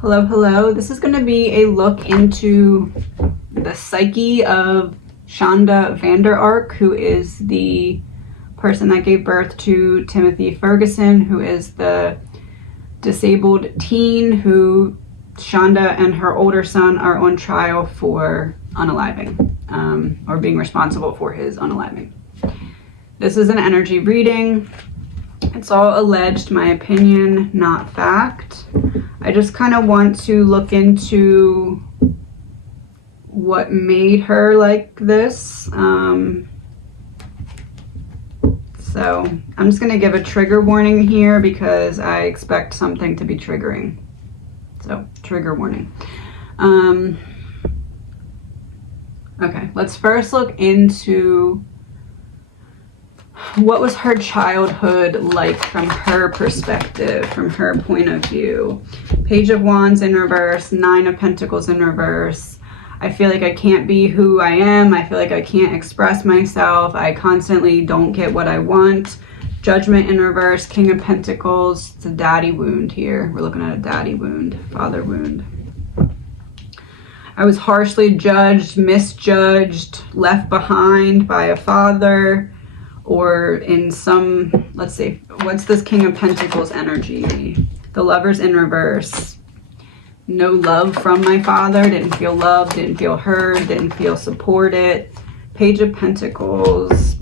Hello, hello. This is going to be a look into the psyche of SHANDA VANDER, who is the person that gave birth to Timothy Ferguson, who is the disabled teen who SHANDA and her older son are on trial for unaliving, or being responsible for his unaliving. This is an energy reading. It's all alleged, my opinion, not fact. I just kind of want to look into what made her like this. So I'm just going to give a trigger warning here because I expect something to be triggering. So trigger warning. Okay, let's first look into what was her childhood like from her perspective, from her point of view. Page of Wands in reverse, Nine of Pentacles in reverse. I feel like I can't be who I am. I feel like I can't express myself. I constantly don't get what I want. Judgment in reverse, King of Pentacles. It's a daddy wound here. We're looking at a daddy wound, father wound. I was harshly judged, misjudged, left behind by a father. Or in some, let's see, what's this King of Pentacles energy? The Lovers in reverse. No love from my father, didn't feel loved, didn't feel heard, didn't feel supported. Page of Pentacles,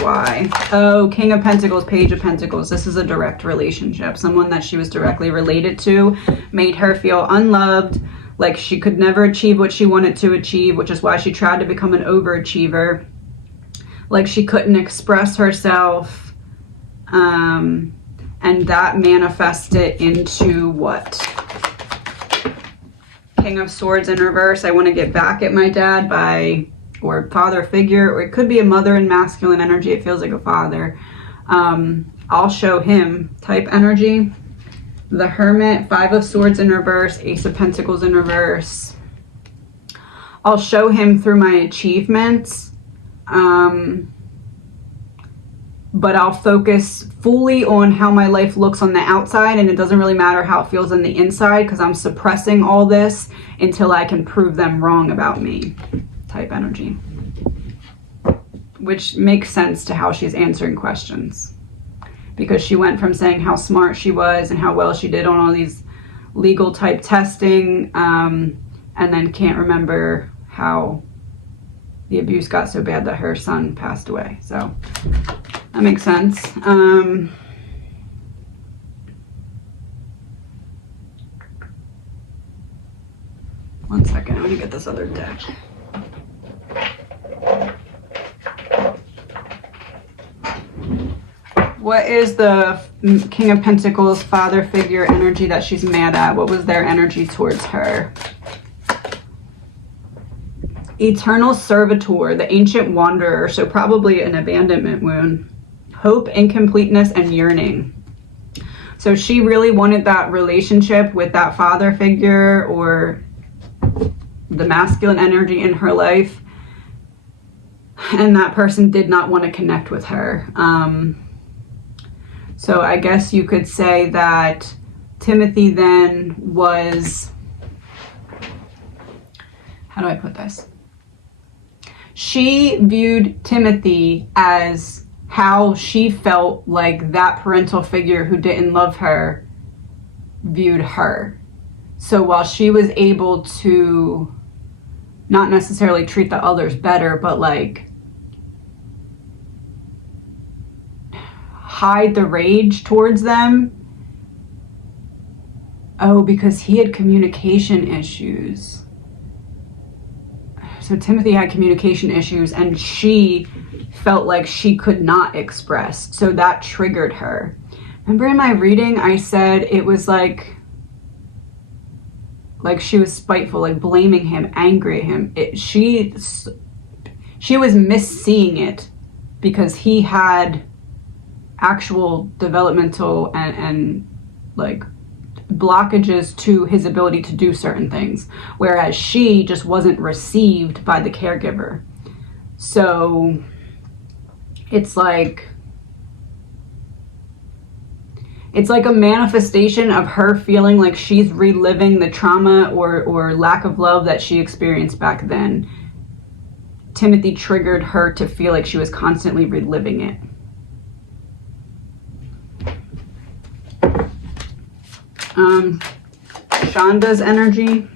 why? Oh, King of Pentacles, Page of Pentacles. This is a direct relationship. Someone that she was directly related to made her feel unloved, like she could never achieve what she wanted to achieve, which is why she tried to become an overachiever. Like she couldn't express herself, and that manifested into what? King of Swords in reverse. I want to get back at my dad by, or father figure, or it could be a mother in masculine energy. It feels like a father. I'll show him type energy. The Hermit, Five of Swords in reverse, Ace of Pentacles in reverse. I'll show him through my achievements. But I'll focus fully on how my life looks on the outside, and it doesn't really matter how it feels on the inside because I'm suppressing all this until I can prove them wrong about me type energy, which makes sense to how she's answering questions, because she went from saying how smart she was and how well she did on all these legal type testing, and then can't remember how the abuse got so bad that her son passed away. So that makes sense. One second, I'm gonna get this other deck. What is the King of Pentacles father figure energy that she's mad at? What was their energy towards her? Eternal Servitor, the Ancient Wanderer, so probably an abandonment wound. Hope, incompleteness, and yearning. So she really wanted that relationship with that father figure or the masculine energy in her life, and that person did not want to connect with her. So I guess you could say that Timothy then was, how do I put this? She viewed Timothy as how she felt like that parental figure who didn't love her viewed her. So while she was able to not necessarily treat the others better, but like hide the rage towards them. Oh, because he had communication issues. So Timothy had communication issues and she felt like she could not express. So that triggered her. Remember in my reading, I said it was like she was spiteful, like blaming him, angry at him. She was misseeing it because he had actual developmental and like blockages to his ability to do certain things, whereas she just wasn't received by the caregiver. So it's like It's like a manifestation of her feeling like she's reliving the trauma or lack of love that she experienced back then. Timothy triggered her to feel like she was constantly reliving it. Shanda's energy.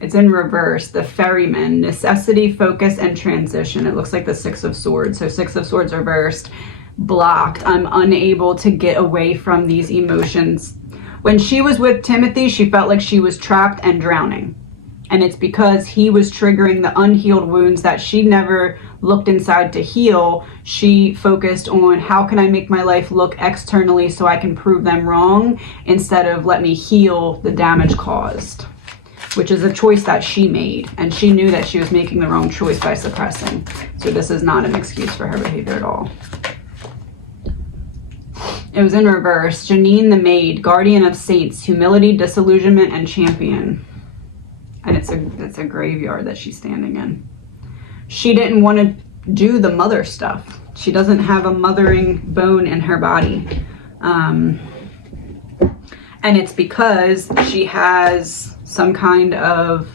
It's in reverse. The ferryman, necessity, focus, and transition. It looks like the Six of Swords. So Six of Swords reversed, blocked. I'm unable to get away from these emotions. When she was with Timothy, she felt like she was trapped and drowning. And it's because he was triggering the unhealed wounds that she never looked inside to heal. She focused on how can I make my life look externally so I can prove them wrong, instead of let me heal the damage caused, which is a choice that she made. And she knew that she was making the wrong choice by suppressing. So this is not an excuse for her behavior at all. It was in reverse. Janine the maid, guardian of saints, humility, disillusionment, and champion. And it's a graveyard that she's standing in. She didn't want to do the mother stuff. She doesn't have a mothering bone in her body. And it's because she has some kind of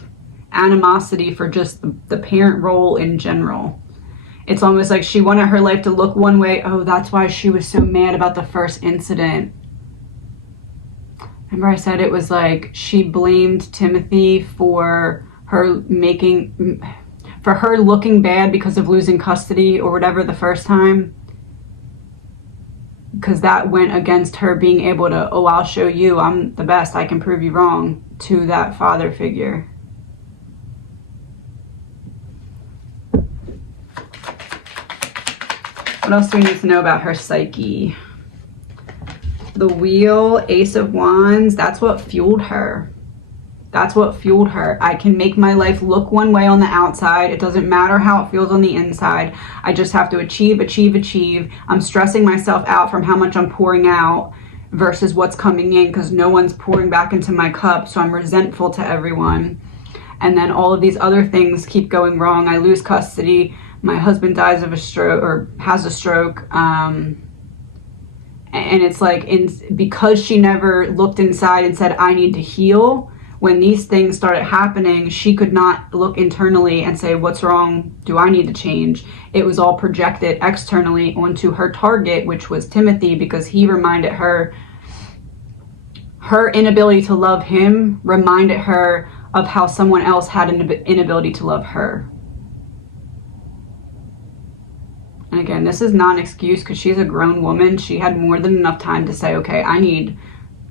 animosity for just the parent role in general. It's almost like she wanted her life to look one way. Oh, that's why she was so mad about the first incident. Remember I said it was like she blamed Timothy for her looking bad because of losing custody or whatever the first time. Because that went against her being able to, oh, I'll show you, I'm the best, I can prove you wrong, to that father figure. What else do we need to know about her psyche? The wheel, Ace of Wands, that's what fueled her. That's what fueled her. I can make my life look one way on the outside. It doesn't matter how it feels on the inside. I just have to achieve, achieve, achieve. I'm stressing myself out from how much I'm pouring out versus what's coming in, because no one's pouring back into my cup. So I'm resentful to everyone. And then all of these other things keep going wrong. I lose custody. My husband dies of a stroke or has a stroke. And it's like, because she never looked inside and said, I need to heal, when these things started happening, she could not look internally and say, what's wrong? Do I need to change? It was all projected externally onto her target, which was Timothy, because he reminded her, her inability to love him reminded her of how someone else had an inability to love her. And again, this is not an excuse, because she's a grown woman. She had more than enough time to say, okay, I need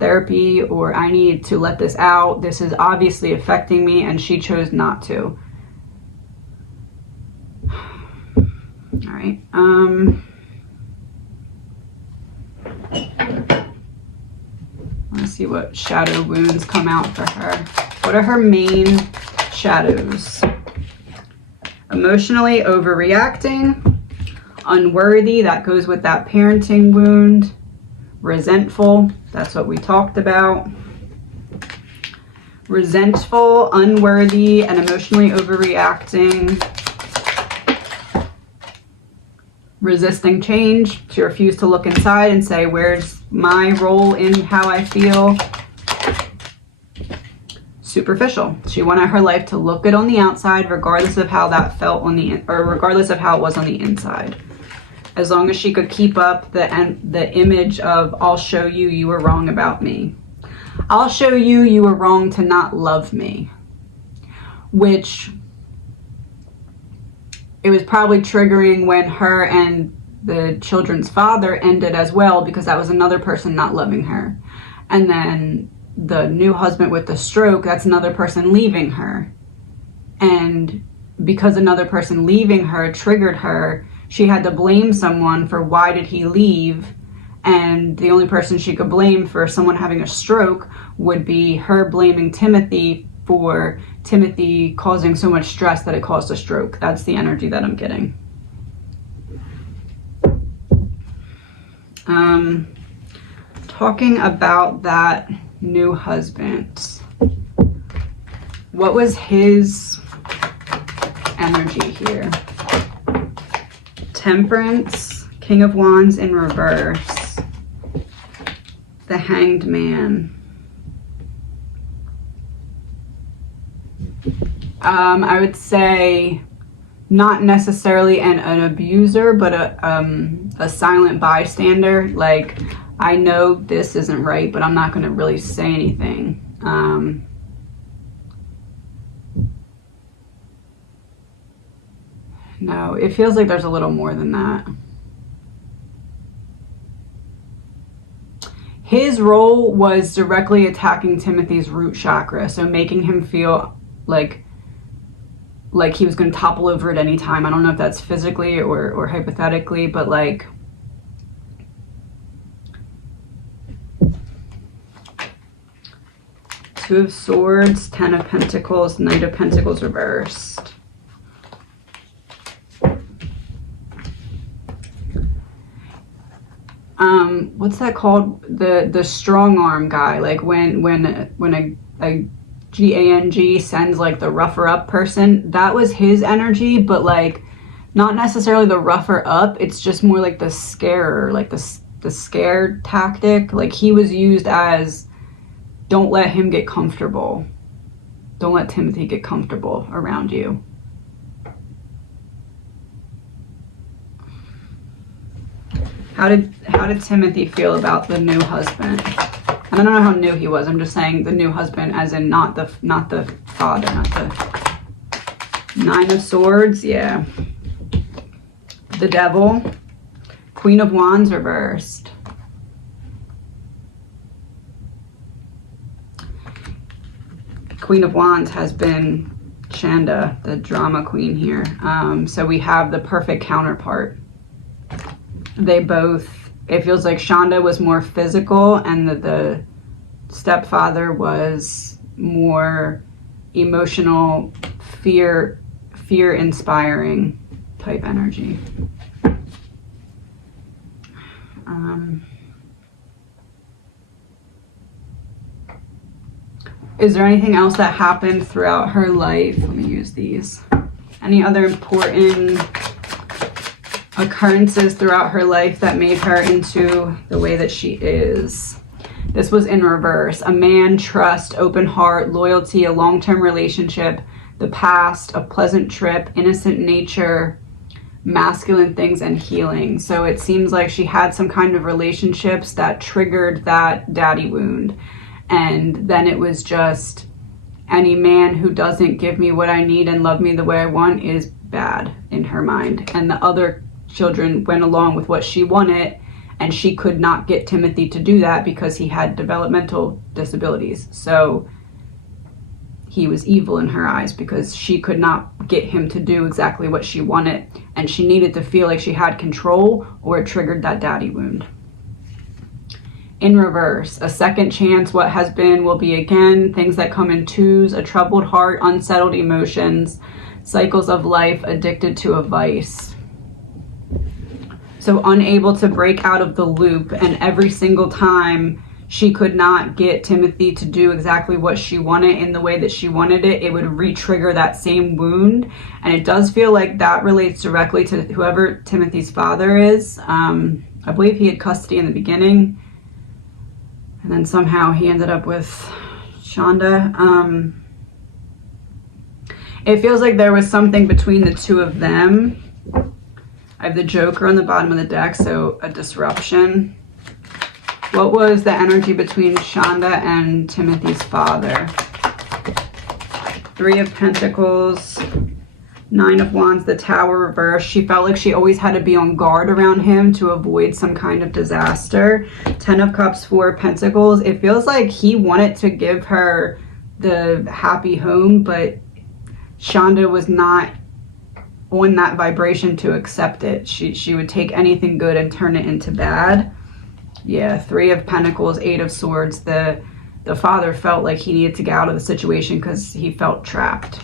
therapy, or I need to let this out. This is obviously affecting me, and she chose not to. All right. Let's see what shadow wounds come out for her. What are her main shadows? Emotionally overreacting. Unworthy, that goes with that parenting wound. Resentful, that's what we talked about. Resentful, unworthy, and emotionally overreacting. Resisting change. She refused to look inside and say, where's my role in how I feel? Superficial. She wanted her life to look good on the outside, regardless of how that felt on the, or regardless of how it was on the inside. As long as she could keep up the image of, I'll show you, you were wrong about me. I'll show you, you were wrong to not love me. Which, it was probably triggering when her and the children's father ended as well, because that was another person not loving her. And then the new husband with the stroke, that's another person leaving her. And because another person leaving her triggered her, she had to blame someone for why did he leave. And the only person she could blame for someone having a stroke would be her blaming Timothy for Timothy causing so much stress that it caused a stroke. That's the energy that I'm getting. Talking about that new husband. What was his energy here? Temperance, King of Wands in reverse. The Hanged Man. I would say not necessarily an abuser, but a silent bystander. Like, I know this isn't right, but I'm not going to really say anything. No, it feels like there's a little more than that. His role was directly attacking Timothy's root chakra, so making him feel like he was going to topple over at any time. I don't know if that's physically or hypothetically, but like, Two of Swords, Ten of Pentacles, Knight of Pentacles reversed. What's that called? The strong arm guy. Like when a GANG sends like the rougher up person, that was his energy, but like not necessarily the rougher up. It's just more like the scarer, like the scare tactic. Like he was used as, don't let him get comfortable. Don't let Timothy get comfortable around you. How did Timothy feel about the new husband? I don't know how new he was. I'm just saying the new husband, as in not the father, not the Nine of Swords. Yeah. The Devil. Queen of Wands reversed. Queen of Wands has been Shanda, the drama queen here. So we have the perfect counterpart. They both, it feels like Shanda was more physical and the stepfather was more emotional, fear inspiring type energy. Is there anything else that happened throughout her life? Let me use these. Any other important occurrences throughout her life that made her into the way that she is? This was in reverse. A man, trust, open heart, loyalty, a long-term relationship, the past, a pleasant trip, innocent nature, masculine things, and healing. So it seems like she had some kind of relationships that triggered that daddy wound. And then it was just, any man who doesn't give me what I need and love me the way I want is bad in her mind. And the other children went along with what she wanted, and she could not get Timothy to do that because he had developmental disabilities. So he was evil in her eyes because she could not get him to do exactly what she wanted, and she needed to feel like she had control, or it triggered that daddy wound. In reverse, a second chance, what has been will be again, things that come in twos, a troubled heart, unsettled emotions, cycles of life, addicted to a vice. So unable to break out of the loop, and every single time she could not get Timothy to do exactly what she wanted in the way that she wanted it, it would re-trigger that same wound. And it does feel like that relates directly to whoever Timothy's father is. I believe he had custody in the beginning, and then somehow he ended up with Shanda. It feels like there was something between the two of them. I have the Joker on the bottom of the deck, so a disruption. What was the energy between Shanda and Timothy's father? Three of Pentacles, Nine of Wands, the Tower reversed. She felt like she always had to be on guard around him to avoid some kind of disaster. Ten of Cups, Four of Pentacles. It feels like he wanted to give her the happy home, but Shanda was not on that vibration to accept it. She would take anything good and turn it into bad. Yeah, Three of Pentacles, Eight of Swords. The father felt like he needed to get out of the situation because he felt trapped.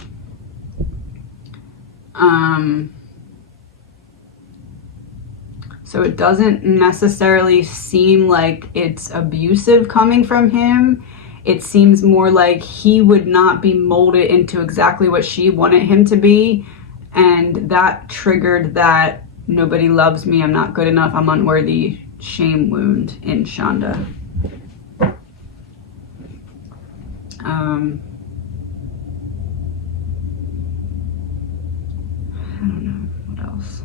So it doesn't necessarily seem like it's abusive coming from him. It seems more like he would not be molded into exactly what she wanted him to be, and that triggered that nobody loves me, I'm not good enough, I'm unworthy, shame wound in Shanda. I don't know what else.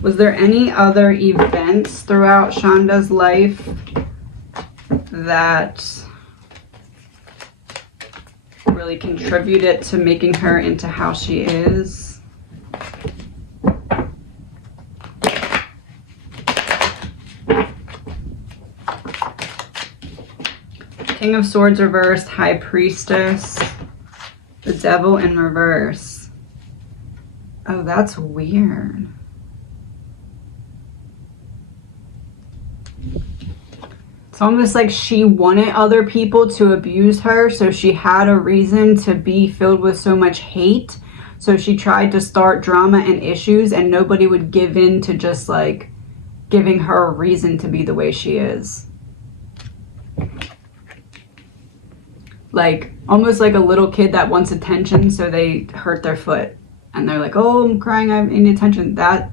Was there any other events throughout Shanda's life that really contributed to making her into how she is? King of Swords reversed, High Priestess, the Devil in reverse. Oh, that's weird. It's almost like she wanted other people to abuse her, so she had a reason to be filled with so much hate. So she tried to start drama and issues, and nobody would give in to just like giving her a reason to be the way she is. Like almost like a little kid that wants attention, so they hurt their foot and they're like, oh, I'm crying, I need attention. That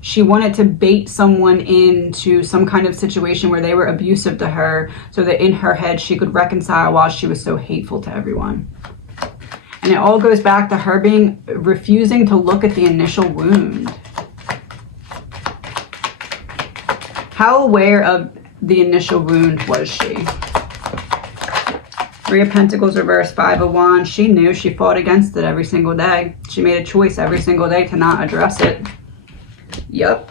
she wanted to bait someone into some kind of situation where they were abusive to her, so that in her head she could reconcile why she was so hateful to everyone. And it all goes back to her refusing to look at the initial wound. How aware of the initial wound was she? Three of Pentacles reversed, Five of Wands. She knew, she fought against it every single day. She made a choice every single day to not address it. Yep.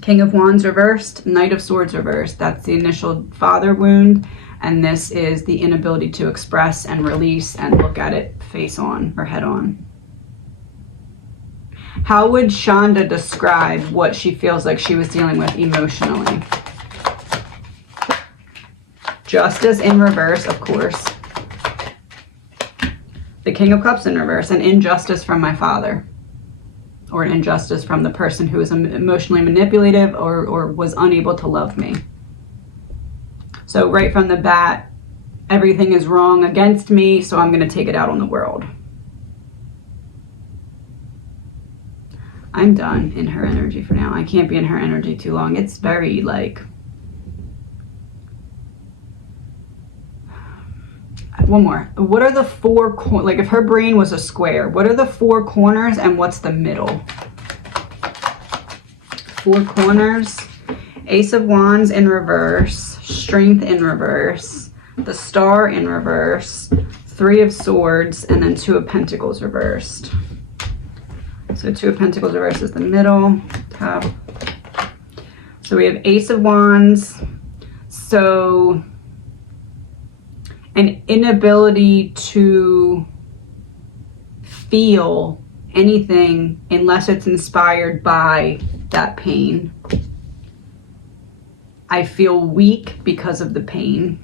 King of Wands reversed, Knight of Swords reversed. That's the initial father wound, and this is the inability to express and release and look at it face on or head on. How would Shanda describe what she feels like she was dealing with emotionally? Justice in reverse, of course. The King of Cups in reverse, an injustice from my father. Or an injustice from the person who was emotionally manipulative or was unable to love me. So right from the bat, everything is wrong against me, so I'm going to take it out on the world. I'm done in her energy for now. I can't be in her energy too long. It's very like... One more. What are the four, like if her brain was a square, what are the four corners and what's the middle? Four corners. Ace of Wands in reverse, Strength in reverse, the Star in reverse, Three of Swords, and then Two of Pentacles reversed. So Two of Pentacles reversed is the middle, top. So we have Ace of Wands. So an inability to feel anything unless it's inspired by that pain. I feel weak because of the pain.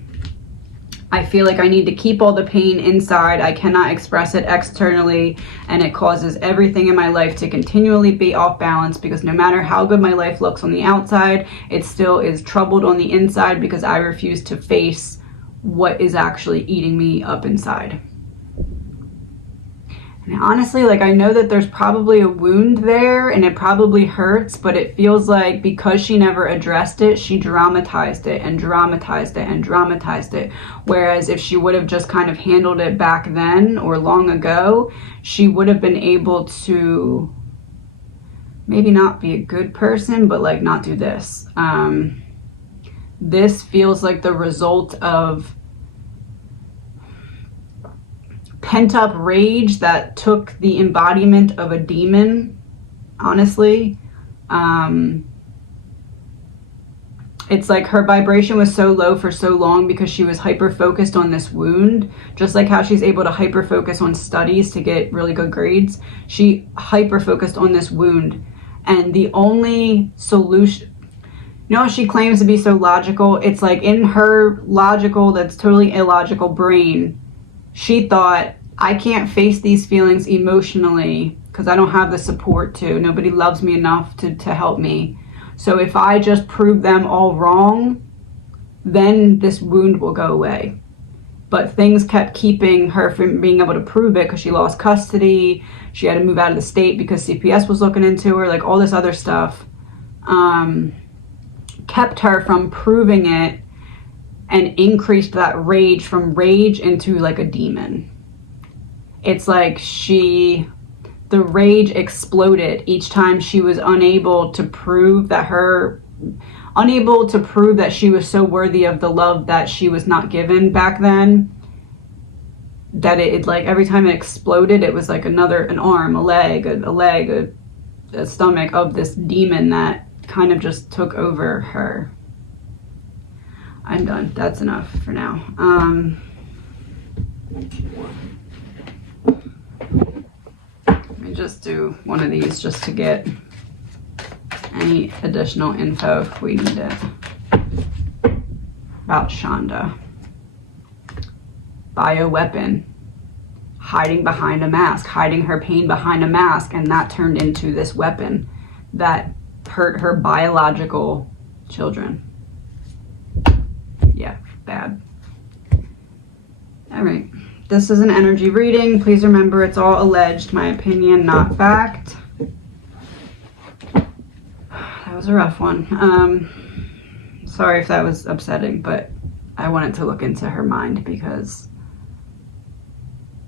I feel like I need to keep all the pain inside. I cannot express it externally, and it causes everything in my life to continually be off balance, because no matter how good my life looks on the outside, it still is troubled on the inside because I refuse to face what is actually eating me up inside. And honestly, like, I know that there's probably a wound there and it probably hurts, but it feels like because she never addressed it, she dramatized it and dramatized it and dramatized it. Whereas if she would have just kind of handled it back then or long ago, she would have been able to maybe not be a good person, but like not do this. This feels like the result of pent-up rage that took the embodiment of a demon, honestly. It's like her vibration was so low for so long because she was hyper-focused on this wound. Just like how she's able to hyper-focus on studies to get really good grades, she hyper-focused on this wound. And the only solution... You know, she claims to be so logical. It's like in her logical, that's totally illogical brain, she thought, I can't face these feelings emotionally because I don't have the support to. Nobody loves me enough to help me. So if I just prove them all wrong, then this wound will go away. But things kept keeping her from being able to prove it because she lost custody. She had to move out of the state because CPS was looking into her, like all this other stuff. Kept her from proving it and increased that rage from rage into like a demon. It's like the rage exploded each time she was unable to prove that she was so worthy of the love that she was not given back then, that it like every time it exploded, it was like an arm, a leg, a stomach of this demon that kind of just took over her. I'm done. That's enough for now. Let me just do one of these just to get any additional info if we need it. About Shanda. Bioweapon. Hiding behind a mask. Hiding her pain behind a mask. And that turned into this weapon that hurt her biological children. Yeah, bad. All right. This is an energy reading. Please remember it's all alleged, my opinion, not fact. That was a rough one. Sorry if that was upsetting, but I wanted to look into her mind because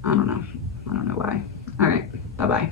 I don't know why. All right. Bye-bye.